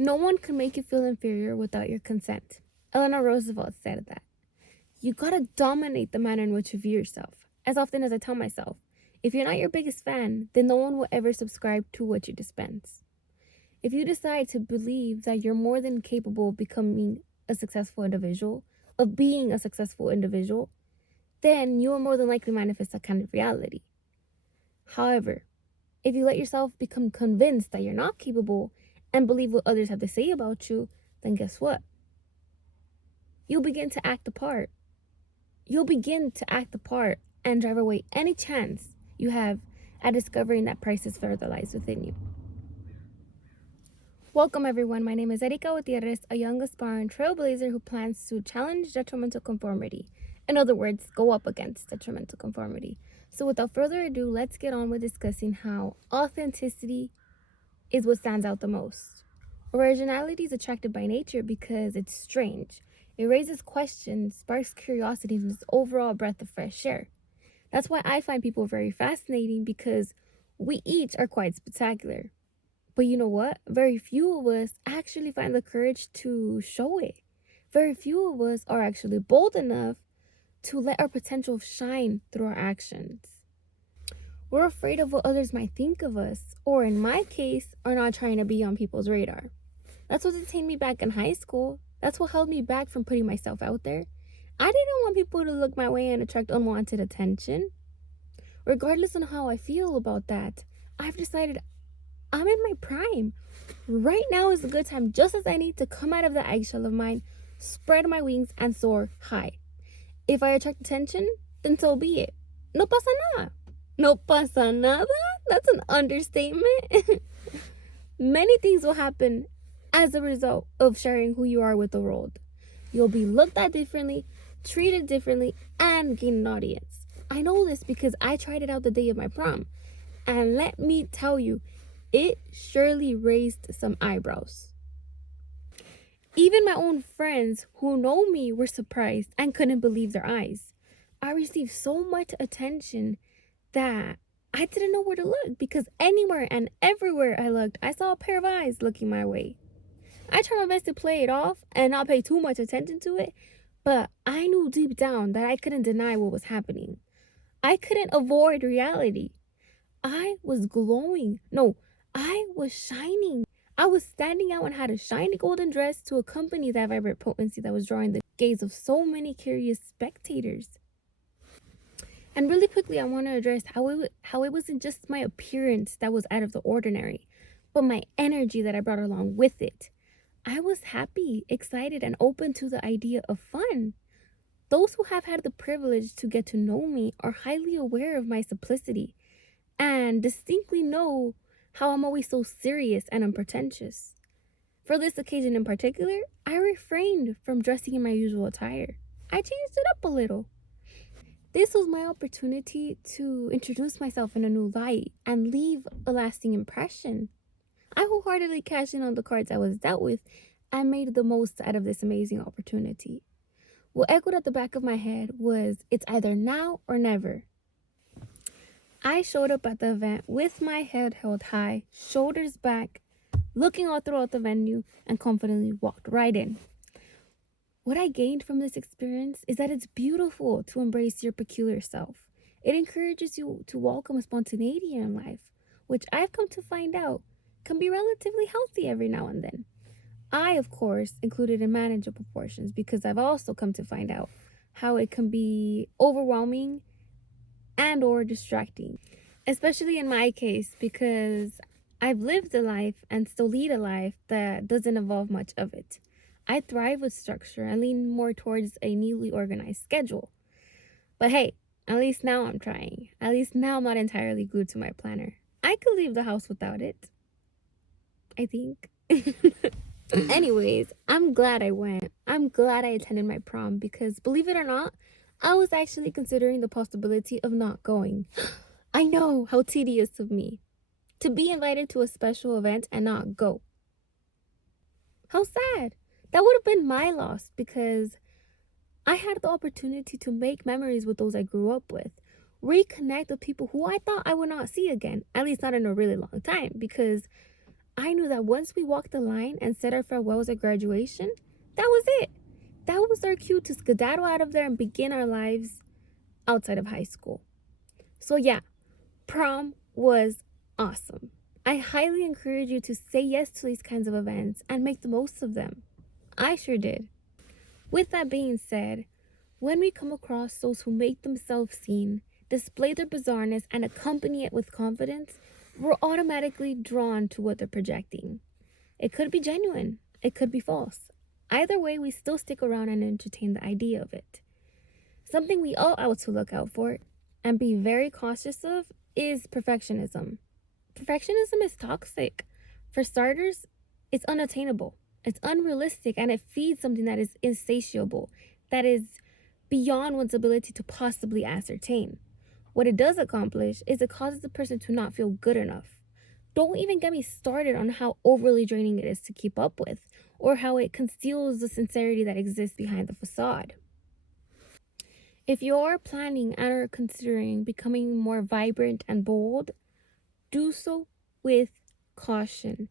No one can make you feel inferior without your consent. Eleanor Roosevelt said that. You gotta dominate the manner in which you view yourself. As often as I tell myself, if you're not your biggest fan, then no one will ever subscribe to what you dispense. If you decide to believe that you're more than capable of becoming a successful individual, of being a successful individual, then you will more than likely manifest that kind of reality. However, if you let yourself become convinced that you're not capable and believe what others have to say about you, then guess what? You'll begin to act the part. You'll begin to act the part and drive away any chance you have at discovering that priceless further lies within you. Welcome everyone, my name is Erika Gutierrez, a young aspiring trailblazer who plans to challenge detrimental conformity. In other words, go up against detrimental conformity. So without further ado, let's get on with discussing how authenticity is what stands out the most. Originality is attractive by nature because it's strange. It raises questions, sparks curiosity, and is overall a breath of fresh air. That's why I find people very fascinating, because we each are quite spectacular. But you know what? Very few of us actually find the courage to show it. Very few of us are actually bold enough to let our potential shine through our actions. We're afraid of what others might think of us, or in my case, are not trying to be on people's radar. That's what detained me back in high school. That's what held me back from putting myself out there. I didn't want people to look my way and attract unwanted attention. Regardless of how I feel about that, I've decided I'm in my prime. Right now is a good time, just as I need to come out of the eggshell of mine, spread my wings, and soar high. If I attract attention, then so be it. No pasa nada. No pasa nada? That's an understatement. Many things will happen as a result of sharing who you are with the world. You'll be looked at differently, treated differently, and gain an audience. I know this because I tried it out the day of my prom. And let me tell you, it surely raised some eyebrows. Even my own friends who know me were surprised and couldn't believe their eyes. I received so much attention that I didn't know where to look, because anywhere and everywhere I looked, I saw a pair of eyes looking my way. I tried my best to play it off and not pay too much attention to it, but I knew deep down that I couldn't deny what was happening. I couldn't avoid reality. I was glowing. No, I was shining. I was standing out and had a shiny golden dress to accompany that vibrant potency that was drawing the gaze of so many curious spectators. And really quickly, I want to address how it wasn't just my appearance that was out of the ordinary, but my energy that I brought along with it. I was happy, excited, and open to the idea of fun. Those who have had the privilege to get to know me are highly aware of my simplicity and distinctly know how I'm always so serious and unpretentious. For this occasion in particular, I refrained from dressing in my usual attire. I changed it up a little. This was my opportunity to introduce myself in a new light and leave a lasting impression. I wholeheartedly cashed in on the cards I was dealt with and made the most out of this amazing opportunity. What echoed at the back of my head was, it's either now or never. I showed up at the event with my head held high, shoulders back, looking all throughout the venue, and confidently walked right in. What I gained from this experience is that it's beautiful to embrace your peculiar self. It encourages you to welcome spontaneity in life, which I've come to find out can be relatively healthy every now and then. I, of course, included in manageable portions, because I've also come to find out how it can be overwhelming and or distracting, especially in my case, because I've lived a life and still lead a life that doesn't involve much of it. I thrive with structure and lean more towards a neatly organized schedule. But hey, at least now I'm trying. At least now I'm not entirely glued to my planner. I could leave the house without it, I think. Anyways, I'm glad I went. I'm glad I attended my prom, because believe it or not, I was actually considering the possibility of not going. I know, how tedious of me to be invited to a special event and not go. How sad. That would have been my loss, because I had the opportunity to make memories with those I grew up with, reconnect with people who I thought I would not see again, at least not in a really long time, because I I knew that once we walked the line and said our farewells at graduation, that was it. That was our cue to skedaddle out of there and begin our lives outside of high school. So yeah, prom was awesome. I highly encourage you to say yes to these kinds of events and make the most of them. I sure did. With that being said, when we come across those who make themselves seen, display their bizarreness, and accompany it with confidence, we're automatically drawn to what they're projecting. It could be genuine, it could be false. Either way, we still stick around and entertain the idea of it. Something we all ought to look out for and be very cautious of is perfectionism. Perfectionism is toxic. For starters, it's unattainable, it's unrealistic, and it feeds something that is insatiable, that is beyond one's ability to possibly ascertain. What it does accomplish is it causes the person to not feel good enough. Don't even get me started on how overly draining it is to keep up with, or how it conceals the sincerity that exists behind the facade. If you're planning and are considering becoming more vibrant and bold, do so with caution.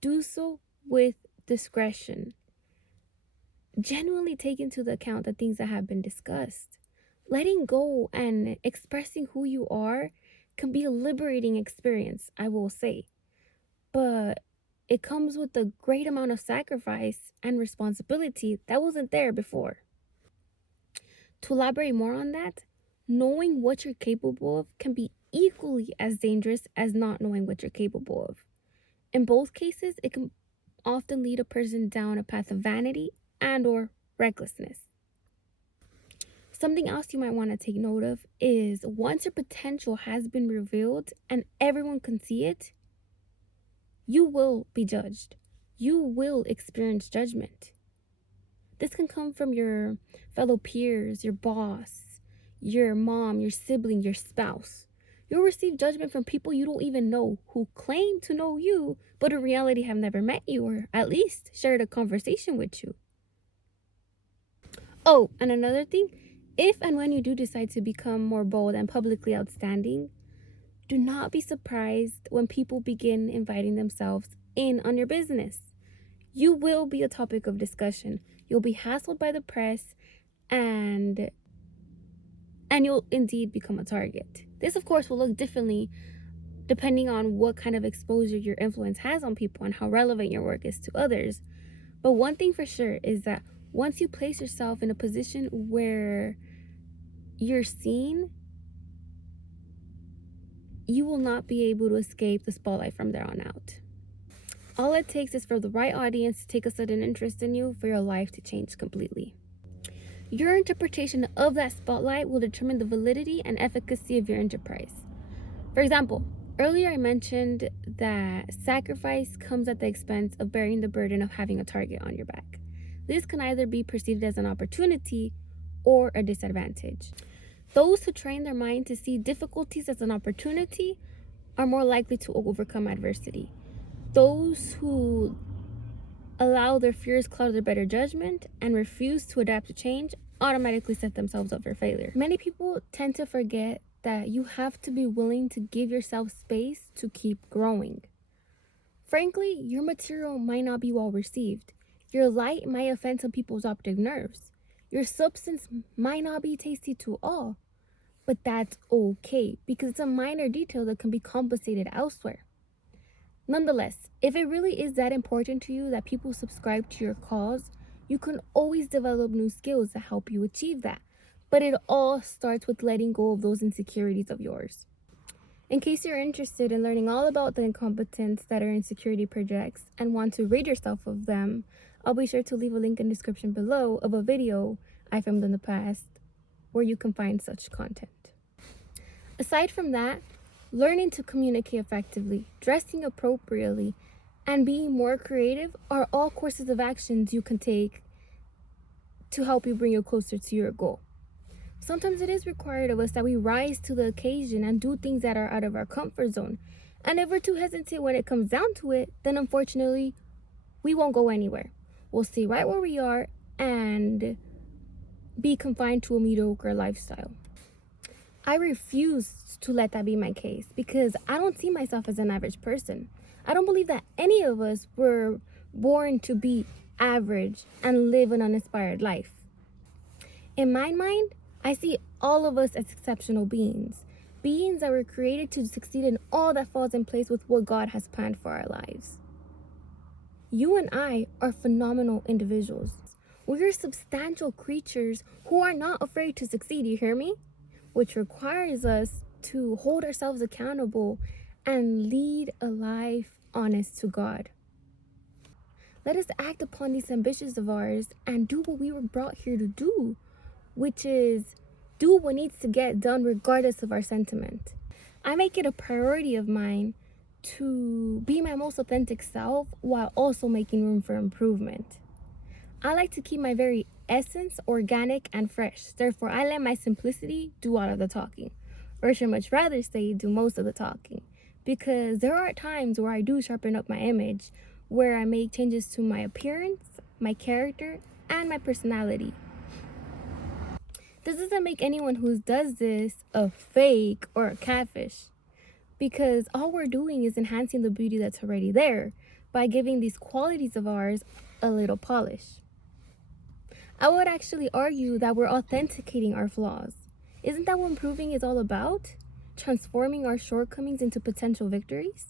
Do so with discretion. Genuinely take into account the things that have been discussed. Letting go and expressing who you are can be a liberating experience, I will say. But it comes with a great amount of sacrifice and responsibility that wasn't there before. To elaborate more on that, knowing what you're capable of can be equally as dangerous as not knowing what you're capable of. In both cases, it can often lead a person down a path of vanity and or recklessness. Something else you might want to take note of is once your potential has been revealed and everyone can see it, you will be judged. You will experience judgment. This can come from your fellow peers, your boss, your mom, your sibling, your spouse. You'll receive judgment from people you don't even know who claim to know you, but in reality have never met you or at least shared a conversation with you. Oh, and another thing, if and when you do decide to become more bold and publicly outstanding, do not be surprised when people begin inviting themselves in on your business. You will be a topic of discussion. You'll be hassled by the press and you'll indeed become a target. This, of course, will look differently depending on what kind of exposure your influence has on people and how relevant your work is to others. But one thing for sure is that once you place yourself in a position where you're seen, you will not be able to escape the spotlight from there on out. All it takes is for the right audience to take a sudden interest in you for your life to change completely. Your interpretation of that spotlight will determine the validity and efficacy of your enterprise. For example, earlier I mentioned that sacrifice comes at the expense of bearing the burden of having a target on your back. This can either be perceived as an opportunity or a disadvantage. Those who train their mind to see difficulties as an opportunity are more likely to overcome adversity. Those who allow their fears cloud their better judgment and refuse to adapt to change automatically set themselves up for failure. Many people tend to forget that you have to be willing to give yourself space to keep growing. Frankly, your material might not be well received. Your light might offend some people's optic nerves. Your substance might not be tasty to all. But that's okay because it's a minor detail that can be compensated elsewhere. Nonetheless, if it really is that important to you that people subscribe to your cause, you can always develop new skills to help you achieve that. But it all starts with letting go of those insecurities of yours. In case you're interested in learning all about the incompetence that our insecurity projects and want to rid yourself of them, I'll be sure to leave a link in the description below of a video I filmed in the past where you can find such content. Aside from that, learning to communicate effectively, dressing appropriately, and being more creative are all courses of actions you can take to help you bring you closer to your goal. Sometimes it is required of us that we rise to the occasion and do things that are out of our comfort zone. And if we're too hesitant when it comes down to it, then unfortunately, we won't go anywhere. We'll stay right where we are and be confined to a mediocre lifestyle. I refuse to let that be my case because I don't see myself as an average person. I don't believe that any of us were born to be average and live an uninspired life. In my mind, I see all of us as exceptional beings. Beings that were created to succeed in all that falls in place with what God has planned for our lives. You and I are phenomenal individuals. We are substantial creatures who are not afraid to succeed, you hear me? Which requires us to hold ourselves accountable and lead a life honest to God. Let us act upon these ambitions of ours and do what we were brought here to do, which is do what needs to get done regardless of our sentiment. I make it a priority of mine to be my most authentic self while also making room for improvement. I like to keep my very essence organic and fresh. Therefore, I let my simplicity do all of the talking. Or I should much rather say do most of the talking. Because there are times where I do sharpen up my image, where I make changes to my appearance, my character, and my personality. This doesn't make anyone who does this a fake or a catfish, because all we're doing is enhancing the beauty that's already there by giving these qualities of ours a little polish. I would actually argue that we're authenticating our flaws. Isn't that what improving is all about? Transforming our shortcomings into potential victories?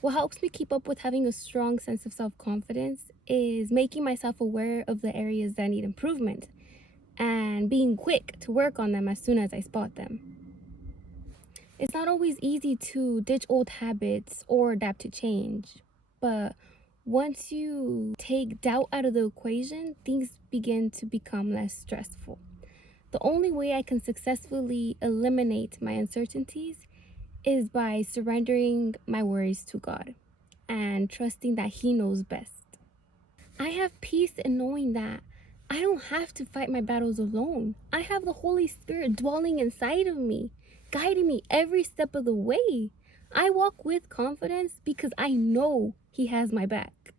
What helps me keep up with having a strong sense of self-confidence is making myself aware of the areas that need improvement and being quick to work on them as soon as I spot them. It's not always easy to ditch old habits or adapt to change, but once you take doubt out of the equation, things begin to become less stressful. The only way I can successfully eliminate my uncertainties is by surrendering my worries to God and trusting that He knows best. I have peace in knowing that I don't have to fight my battles alone. I have the Holy Spirit dwelling inside of me, guiding me every step of the way. I walk with confidence because I know He has my back.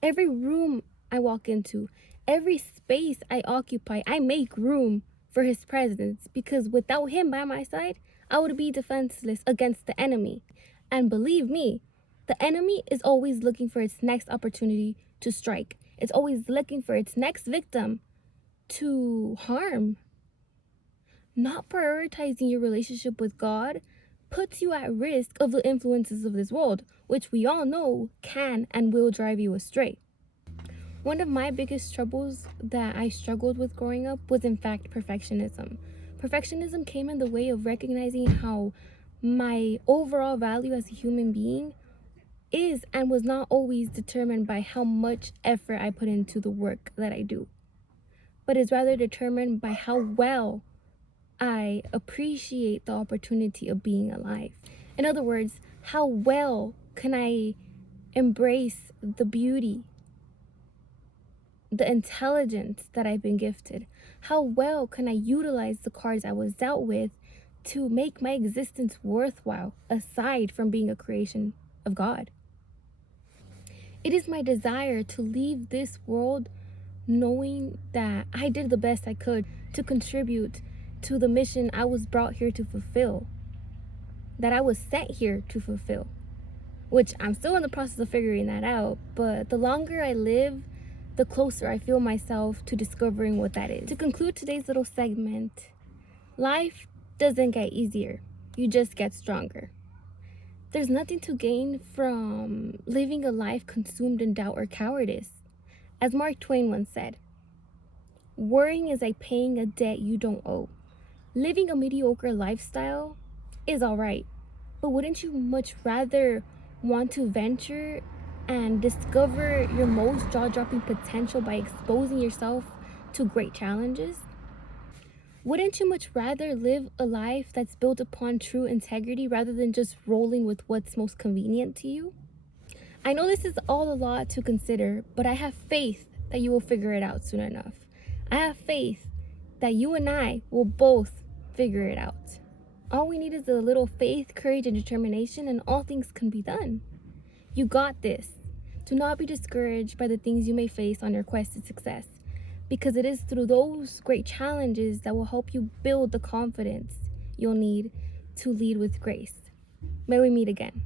Every room I walk into, every space I occupy, I make room for His presence, because without Him by my side, I would be defenseless against the enemy. And believe me, the enemy is always looking for its next opportunity to strike. It's always looking for its next victim to harm. Not prioritizing your relationship with God puts you at risk of the influences of this world, which we all know can and will drive you astray. One of my biggest troubles that I struggled with growing up was, in fact, perfectionism. Perfectionism came in the way of recognizing how my overall value as a human being is and was not always determined by how much effort I put into the work that I do, but is rather determined by how well I appreciate the opportunity of being alive. In other words, how well can I embrace the beauty, the intelligence that I've been gifted? How well can I utilize the cards I was dealt with to make my existence worthwhile, aside from being a creation of God? It is my desire to leave this world knowing that I did the best I could to contribute to the mission I was brought here to fulfill, that I was sent here to fulfill, which I'm still in the process of figuring that out. But the longer I live, the closer I feel myself to discovering what that is. To conclude today's little segment, life doesn't get easier, you just get stronger. There's nothing to gain from living a life consumed in doubt or cowardice. As Mark Twain once said, worrying is like paying a debt you don't owe. Living a mediocre lifestyle is all right, but wouldn't you much rather want to venture and discover your most jaw-dropping potential by exposing yourself to great challenges? Wouldn't you much rather live a life that's built upon true integrity rather than just rolling with what's most convenient to you? I know this is all a lot to consider, but I have faith that you will figure it out soon enough. I have faith that you and I will both figure it out. All we need is a little faith, courage, and determination, and all things can be done. You got this. Do not be discouraged by the things you may face on your quest to success, because it is through those great challenges that will help you build the confidence you'll need to lead with grace. May we meet again.